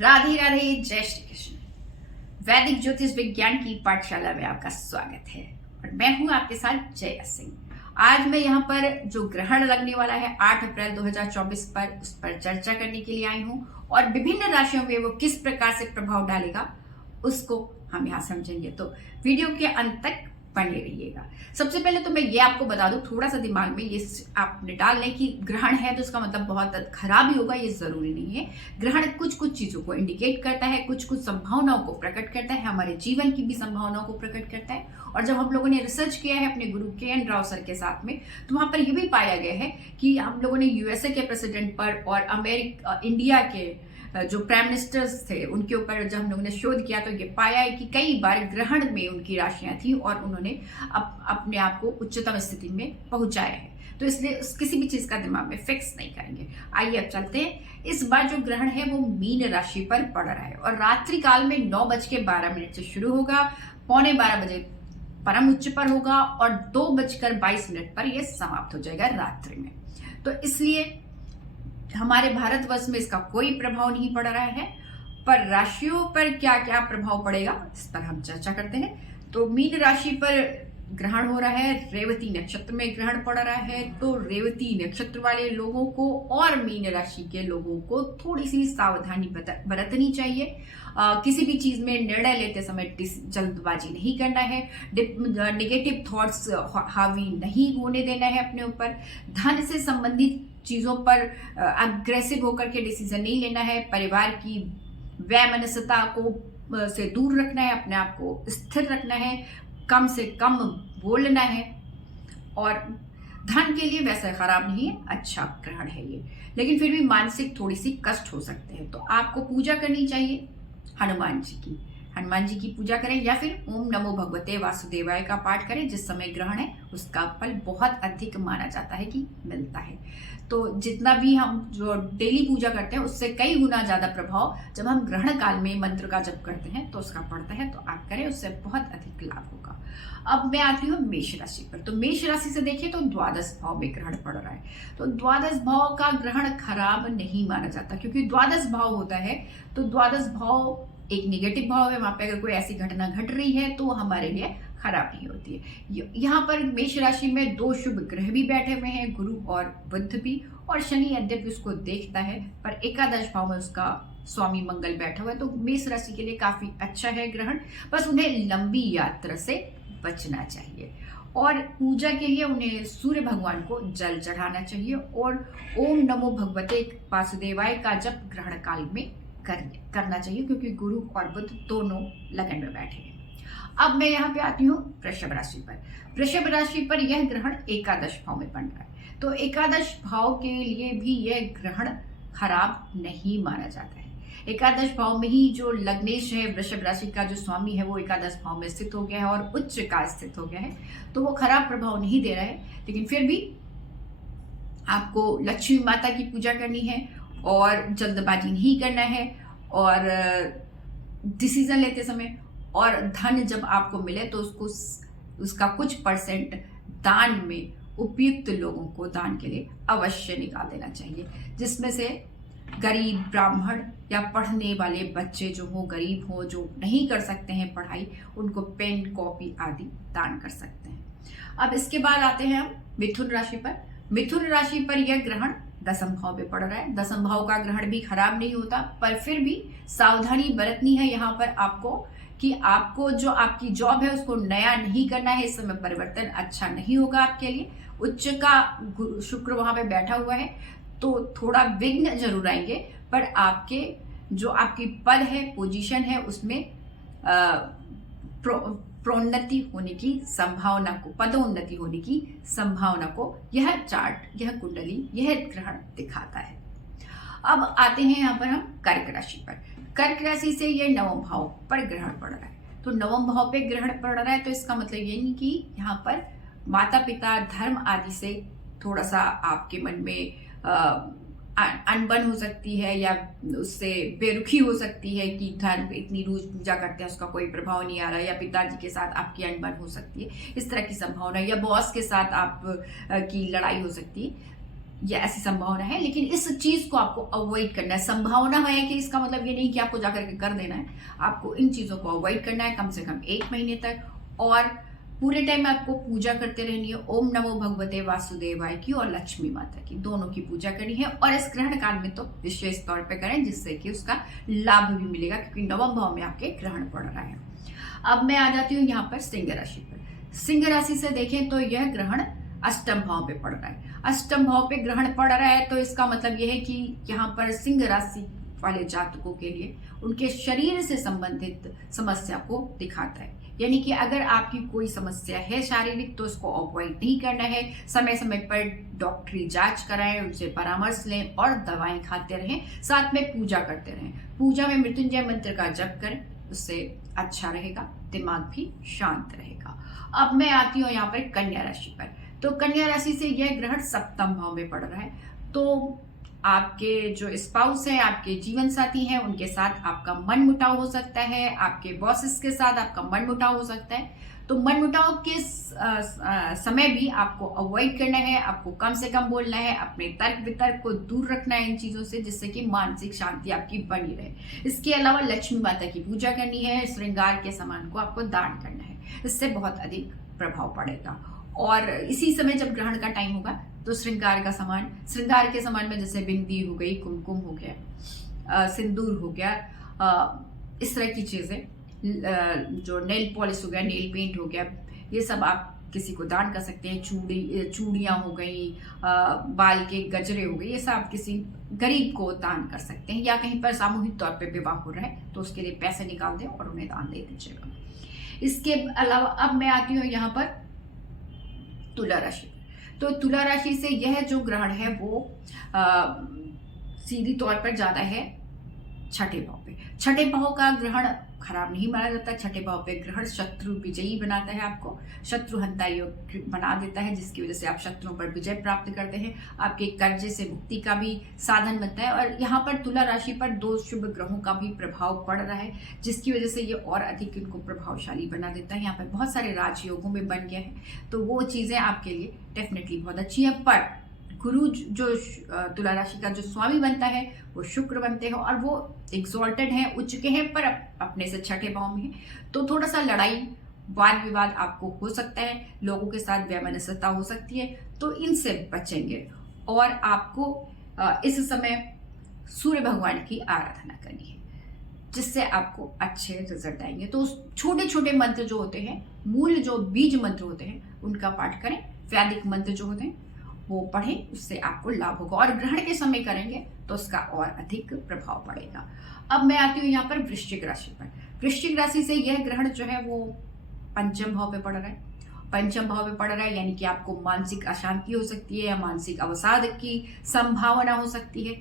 राधे राधे, जय श्री कृष्ण। वैदिक ज्योतिष विज्ञान की पाठशाला में आपका स्वागत है और मैं हूं आपके साथ जया सिंह। आज मैं यहाँ पर जो ग्रहण लगने वाला है 8 अप्रैल 2024 पर, उस पर चर्चा करने के लिए आई हूँ और विभिन्न राशियों में वो किस प्रकार से प्रभाव डालेगा उसको हम यहाँ समझेंगे। तो वीडियो के अंत तक बने रहिएगा। सबसे पहले तो मैं ये आपको बता दूं, थोड़ा सा दिमाग में ये आपने डाल लें कि ग्रहण है तो उसका मतलब बहुत खराब ही होगा, ये जरूरी नहीं है। ग्रहण कुछ कुछ चीजों को इंडिकेट करता है, कुछ कुछ संभावनाओं को प्रकट करता है, हमारे जीवन की भी संभावनाओं को प्रकट करता है। और जब हम लोगों ने रिसर्च किया है अपने गुरु के राव सर के साथ में, तो वहां पर यह भी पाया गया है कि हम लोगों ने यूएसए के प्रेसिडेंट पर और इंडिया के जो प्राइम मिनिस्टर्स थे उनके ऊपर जब हम लोगों ने शोध किया तो ये पाया है कि कई बार ग्रहण में उनकी राशियां थी और उन्होंने अपने आप को उच्चतम स्थिति में पहुंचाया है। तो इसलिए किसी भी चीज का दिमाग में फिक्स नहीं करेंगे। आइए अब चलते हैं। इस बार जो ग्रहण है वो मीन राशि पर पड़ रहा है और रात्रि काल में 9:12 से शुरू होगा, 11:15 बजे परम उच्च पर होगा और 2:22 पर यह समाप्त हो जाएगा रात्रि में। तो इसलिए हमारे भारतवर्ष में इसका कोई प्रभाव नहीं पड़ रहा है, पर राशियों पर क्या क्या प्रभाव पड़ेगा इस पर हम चर्चा करते हैं। तो मीन राशि पर ग्रहण हो रहा है, रेवती नक्षत्र में ग्रहण पड़ रहा है। तो रेवती नक्षत्र वाले लोगों को और मीन राशि के लोगों को थोड़ी सी सावधानी बरतनी चाहिए। किसी भी चीज में निर्णय लेते समय जल्दबाजी नहीं करना है। नेगेटिव थॉट्स हावी नहीं होने देना है अपने ऊपर। धन से संबंधित चीजों पर अग्रेसिव होकर के डिसीजन नहीं लेना है। परिवार की वैमनस्यता को से दूर रखना है, अपने आप को स्थिर रखना है, कम से कम बोलना है। और धन के लिए वैसे खराब नहीं है, अच्छा ग्रहण है ये, लेकिन फिर भी मानसिक थोड़ी सी कष्ट हो सकते हैं। तो आपको पूजा करनी चाहिए हनुमान जी की। हनुमान जी की पूजा करें या फिर ओम नमो भगवते वासुदेवाय का पाठ करें। जिस समय ग्रहण है उसका फल बहुत अधिक माना जाता है कि मिलता है। तो जितना भी हम जो डेली पूजा करते हैं उससे कई गुना ज्यादा प्रभाव जब हम ग्रहण काल में मंत्र का जप करते हैं तो उसका पड़ता है। तो आप करें, उससे बहुत अधिक लाभ होगा। अब मैं आती हूँ मेष राशि पर। तो मेष राशि से देखिए तो द्वादश भाव में ग्रहण पड़ रहा है। तो द्वादश भाव का ग्रहण खराब नहीं माना जाता, क्योंकि द्वादश भाव होता है तो द्वादश भाव एक निगेटिव भाव है। वहां पे अगर कोई ऐसी घटना घट रही है तो हमारे लिए खराब नहीं होती है। यहाँ पर मेष राशि में 2 शुभ ग्रह भी बैठे हुए हैं, गुरु और बुध भी, और शनि यद्यपि उसको देखता है पर एकादश भाव में उसका स्वामी मंगल बैठा हुआ है। तो मेष राशि के लिए काफी अच्छा है ग्रहण। बस उन्हें लंबी यात्रा से बचना चाहिए और पूजा के लिए उन्हें सूर्य भगवान को जल चढ़ाना चाहिए और ओम नमो भगवते वासुदेवाय का जप ग्रहण काल में करना चाहिए, क्योंकि गुरु और बुध दोनों लगन में बैठे हैं। अब मैं यहाँ पे आती हूँ वृषभ राशि पर। वृषभ राशि पर यह ग्रहण एकादश भाव में बन रहा है। तो एकादश भाव के लिए भी यह ग्रहण खराब नहीं माना जाता है। एकादश भाव में ही जो लग्नेश है, वृषभ राशि का जो स्वामी है, वो एकादश भाव में स्थित हो गया है और उच्च का स्थित हो गया है। तो वो खराब प्रभाव नहीं दे रहा है, लेकिन फिर भी आपको लक्ष्मी माता की पूजा करनी है और जल्दबाजी नहीं करना है और डिसीजन लेते समय, और धन जब आपको मिले तो उसका कुछ परसेंट दान में उपयुक्त लोगों को दान के लिए अवश्य निकाल देना चाहिए, जिसमें से गरीब ब्राह्मण या पढ़ने वाले बच्चे जो हो, गरीब हो, जो नहीं कर सकते हैं पढ़ाई, उनको पेन कॉपी आदि दान कर सकते हैं। अब इसके बाद आते हैं हम मिथुन राशि पर। मिथुन राशि पर यह ग्रहण दसम भाव में पड़ रहा है। दसम भाव का ग्रहण भी खराब नहीं होता, पर फिर भी सावधानी बरतनी है यहाँ पर आपको कि आपको जो आपकी जॉब है उसको नया नहीं करना है। इस समय परिवर्तन अच्छा नहीं होगा आपके लिए। उच्च का शुक्र वहां पे बैठा हुआ है तो थोड़ा विघ्न जरूर आएंगे, पर आपके जो आपकी पद है, पोजीशन है, उसमें प्रोन्नति होने की संभावना को, पदोन्नति होने की संभावना को यह चार्ट, यह कुंडली, यह ग्रहण दिखाता है। अब आते हैं यहाँ पर हम कर्क राशि पर। कर्क राशि से यह नवम भाव पर ग्रहण पड़ रहा है। तो नवम भाव पे ग्रहण पड़ रहा है तो इसका मतलब ये नहीं कि यहाँ पर माता पिता, धर्म आदि से थोड़ा सा आपके मन में अनबन हो सकती है या उससे बेरुखी हो सकती है कि धर्म पे इतनी रोज पूजा करते हैं उसका कोई प्रभाव नहीं आ रहा, या पिताजी के साथ आपकी अनबन हो सकती है, इस तरह की संभावना, या बॉस के साथ आप की लड़ाई हो सकती है। या ऐसी संभावना है, लेकिन इस चीज को आपको अवॉइड करना है। संभावना है कि इसका मतलब ये नहीं कि आपको जाकर के कर देना है, आपको इन चीजों को अवॉइड करना है कम से कम 1 महीने तक। और पूरे टाइम आपको पूजा करते रहनी है, ओम नमो भगवते वासुदेवाय की और लक्ष्मी माता की, दोनों की पूजा करनी है। और इस ग्रहण काल में तो विशेष तौर पे करें, जिससे कि उसका लाभ भी मिलेगा, क्योंकि नवम भाव में आपके ग्रहण पड़ रहा है। अब मैं आ जाती हूँ यहाँ पर सिंह राशि पर। सिंह राशि से देखें तो यह ग्रहण अष्टम भाव पे पड़ रहा है। अष्टम भाव पे ग्रहण पड़ रहा है तो इसका मतलब यह है कि यहाँ पर सिंह राशि वाले जातकों के लिए उनके शरीर से संबंधित समस्या को दिखाता है। यानी कि अगर आपकी कोई समस्या है शारीरिक तो उसको अवॉइड नहीं करना है। समय समय पर डॉक्टरी जांच कराएं, उनसे परामर्श लें और दवाएं खाते रहें, साथ में पूजा करते रहें। पूजा में मृत्युंजय मंत्र का जप करें, उससे अच्छा रहेगा, दिमाग भी शांत रहेगा। अब मैं आती हूँ यहाँ पर कन्या राशि पर। तो कन्या राशि से यह ग्रहण सप्तम भाव में पड़ रहा है। तो आपके जो स्पाउस है, आपके जीवन साथी हैं, उनके साथ आपका मनमुटाव हो सकता है, आपके बॉसेस के साथ आपका मनमुटाव हो सकता है। तो मनमुटाव के समय भी आपको अवॉइड करना है, आपको कम से कम बोलना है, अपने तर्क वितर्क को दूर रखना है इन चीजों से, जिससे कि मानसिक शांति आपकी बनी रहे। इसके अलावा लक्ष्मी माता की पूजा करनी है, श्रृंगार के सामान को आपको दान करना है, इससे बहुत अधिक प्रभाव पड़ेगा। और इसी समय जब ग्रहण का टाइम होगा तो श्रृंगार के सामान में जैसे बिंदी हो गई, कुमकुम हो गया, सिंदूर हो गया, इस तरह की चीजें, जो नेल पॉलिश हो गया, नेल पेंट हो गया, ये सब आप किसी को दान कर सकते हैं। चूड़ियां हो गई, बाल के गजरे हो गए, ये सब आप किसी गरीब को दान कर सकते हैं। या कहीं पर सामूहिक तौर पे विवाह हो रहा है तो उसके लिए पैसे निकाल दें और उन्हें दान दे दीजिएगा। इसके अलावा अब मैं आती हूँ यहाँ पर तुला राशि। तो तुला राशि से यह जो ग्रहण है वो सीधी तौर पर ज्यादा है छठे भाव पे। छठे भाव का ग्रहण खराब नहीं माना जाता। छठे भाव पे ग्रहण शत्रु विजयी बनाता है, आपको शत्रुहंता योग बना देता है, जिसकी वजह से आप शत्रुओं पर विजय प्राप्त करते हैं। आपके कर्जे से मुक्ति का भी साधन बनता है। और यहाँ पर तुला राशि पर 2 शुभ ग्रहों का भी प्रभाव पड़ रहा है, जिसकी वजह से ये और अधिक इनको प्रभावशाली बना देता है। यहाँ पर बहुत सारे राजयोगों में बन गया है, तो वो चीजें आपके लिए डेफिनेटली बहुत अच्छी है। पर गुरु जो तुला राशि का जो स्वामी बनता है वो शुक्र बनते हैं, और वो एग्जॉल्टेड हैं, उच्च के हैं, पर अपने से छठे भाव में है। तो थोड़ा सा लड़ाई वाद विवाद आपको हो सकता है, लोगों के साथ वैमनस्यता हो सकती है, तो इनसे बचेंगे। और आपको इस समय सूर्य भगवान की आराधना करनी है, जिससे आपको अच्छे रिजल्ट आएंगे। तो छोटे छोटे मंत्र जो होते हैं, मूल जो बीज मंत्र होते हैं, उनका पाठ करें। वैदिक मंत्र जो होते हैं वो पढ़ें, उससे आपको लाभ होगा। और ग्रहण के समय करेंगे तो उसका और अधिक प्रभाव पड़ेगा। अब मैं आती हूँ यहाँ पर वृश्चिक राशि पर। वृश्चिक राशि से यह ग्रहण जो है वो पंचम भाव पे पड़ रहा है। पंचम भाव में पड़ रहा है, यानी कि आपको मानसिक अशांति हो सकती है या मानसिक अवसाद की संभावना हो सकती है।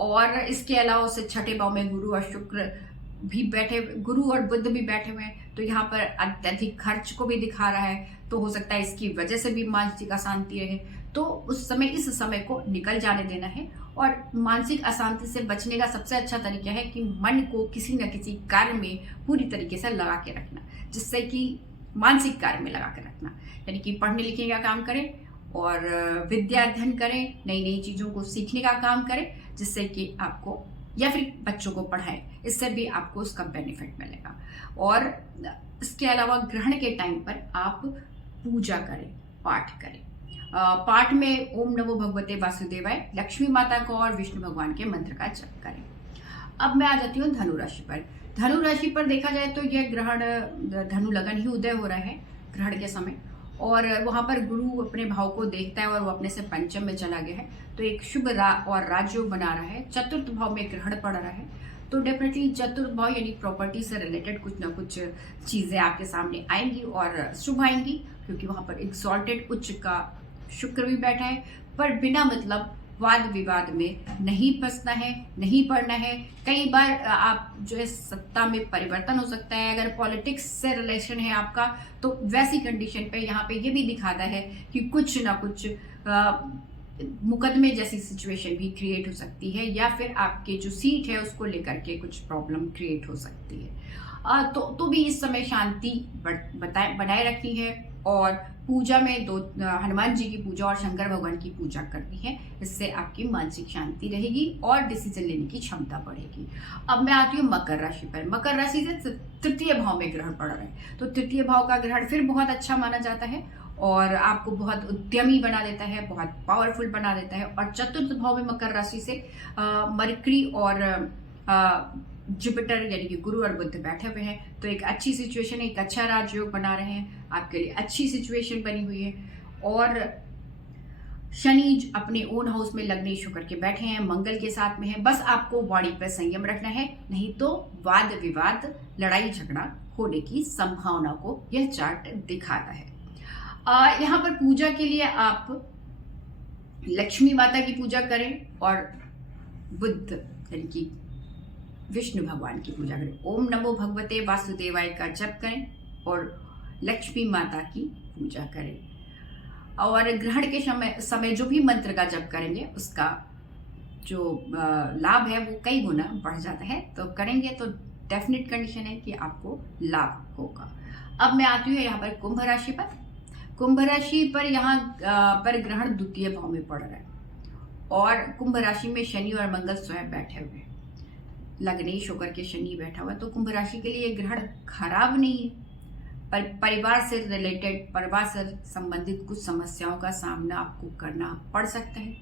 और इसके अलावा उससे छठे भाव में गुरु और शुक्र भी बैठे, गुरु और बुध भी बैठे हुए हैं, तो यहाँ पर अत्यधिक खर्च को भी दिखा रहा है। तो हो सकता है इसकी वजह से भी मानसिक अशांति रहे। तो उस समय, इस समय को निकल जाने देना है। और मानसिक अशांति से बचने का सबसे अच्छा तरीका है कि मन को किसी न किसी कार्य में पूरी तरीके से लगा के रखना, जिससे कि मानसिक कार्य में लगा के रखना, यानी कि पढ़ने लिखने का काम करें और विद्या अध्ययन करें, नई नई चीजों को सीखने का काम करें, जिससे कि आपको, या फिर बच्चों को पढ़ाएं, इससे भी आपको उसका बेनिफिट मिलेगा। और इसके अलावा ग्रहण के टाइम पर आप पूजा करें, पाठ करें। पाठ में ओम नमो भगवते वासुदेवाय, लक्ष्मी माता को और विष्णु भगवान के मंत्र का जप करें। अब मैं आ जाती हूँ धनु राशि पर। धनु राशि पर देखा जाए तो यह ग्रहण धनु लगन ही उदय हो रहा है ग्रहण के समय, और वहां पर गुरु अपने भाव को देखता है और वो अपने से पंचम में चला गया है, तो एक शुभ और राजयोग बना रहा है। चतुर्थ भाव में ग्रहण पड़ रहा है, तो डेफिनेटली चतुर्थ भाव यानी प्रॉपर्टी से रिलेटेड कुछ ना कुछ चीजें आपके सामने आएंगी और शुभ आएंगी, क्योंकि वहां पर एक्सॉल्टेड उच्च का शुक्र भी बैठा है। पर बिना मतलब वाद विवाद में नहीं फंसना है, नहीं पड़ना है। कई बार आप जो है सत्ता में परिवर्तन हो सकता है, अगर पॉलिटिक्स से रिलेशन है आपका, तो वैसी कंडीशन पे यहाँ पे ये भी दिखाता है कि कुछ ना कुछ मुकदमे जैसी सिचुएशन भी क्रिएट हो सकती है, या फिर आपके जो सीट है उसको लेकर के कुछ प्रॉब्लम क्रिएट हो सकती है। तो भी इस समय शांति बनाए रखनी है और पूजा में हनुमान जी की पूजा और शंकर भगवान की पूजा करनी है। इससे आपकी मानसिक शांति रहेगी और डिसीजन लेने की क्षमता बढ़ेगी। अब मैं आती हूँ मकर राशि पर। मकर राशि से तृतीय भाव में ग्रहण पड़ रहा है, तो तृतीय भाव का ग्रहण फिर बहुत अच्छा माना जाता है और आपको बहुत उद्यमी बना देता है, बहुत पावरफुल बना देता है। और चतुर्थ भाव में मकर राशि से मरकरी और जुपिटर यानी कि गुरु और बुध बैठे हुए हैं, तो एक अच्छी सिचुएशन है, एक अच्छा राजयोग बना रहे हैं, आपके लिए अच्छी सिचुएशन बनी हुई है। और शनि अपने ओन हाउस में लग्नेश होकर के बैठे हैं, मंगल के साथ में है। बस आपको वाणी पर संयम रखना है, नहीं तो वाद विवाद, लड़ाई झगड़ा होने की संभावना को यह चार्ट दिखाता है। यहाँ पर पूजा के लिए आप लक्ष्मी माता की पूजा करें और बुद्ध यानी कि विष्णु भगवान की पूजा करें। ओम नमो भगवते वासुदेवाय का जप करें और लक्ष्मी माता की पूजा करें। और ग्रहण के समय जो भी मंत्र का जप करेंगे उसका जो लाभ है वो कई गुना बढ़ जाता है, तो करेंगे तो डेफिनेट कंडीशन है कि आपको लाभ होगा। अब मैं आती हूँ यहाँ पर कुंभ राशि पर। कुंभ राशि पर यहाँ पर ग्रहण द्वितीय भाव में पड़ रहा है और कुंभ राशि में शनि और मंगल स्वयं बैठे हुए हैं, लग्नेश होकर के शनि बैठा हुआ है। तो कुंभ राशि के लिए ग्रहण खराब नहीं है, पर परिवार से रिलेटेड, परिवार से संबंधित कुछ समस्याओं का सामना आपको करना पड़ सकता है।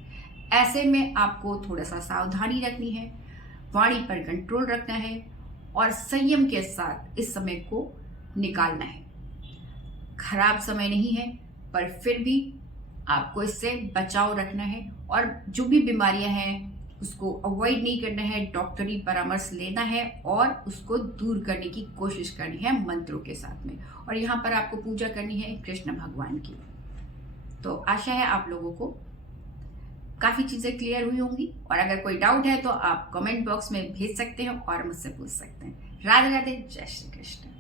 ऐसे में आपको थोड़ा सा सावधानी रखनी है, वाणी पर कंट्रोल रखना है और संयम के साथ इस समय को निकालना है। खराब समय नहीं है, पर फिर भी आपको इससे बचाव रखना है और जो भी बीमारियां हैं उसको अवॉइड नहीं करना है, डॉक्टरी परामर्श लेना है और उसको दूर करने की कोशिश करनी है मंत्रों के साथ में। और यहाँ पर आपको पूजा करनी है कृष्ण भगवान की। तो आशा है आप लोगों को काफी चीजें क्लियर हुई होंगी और अगर कोई डाउट है तो आप कमेंट बॉक्स में भेज सकते हैं और मुझसे पूछ सकते हैं। राधे राधे, जय श्री कृष्ण।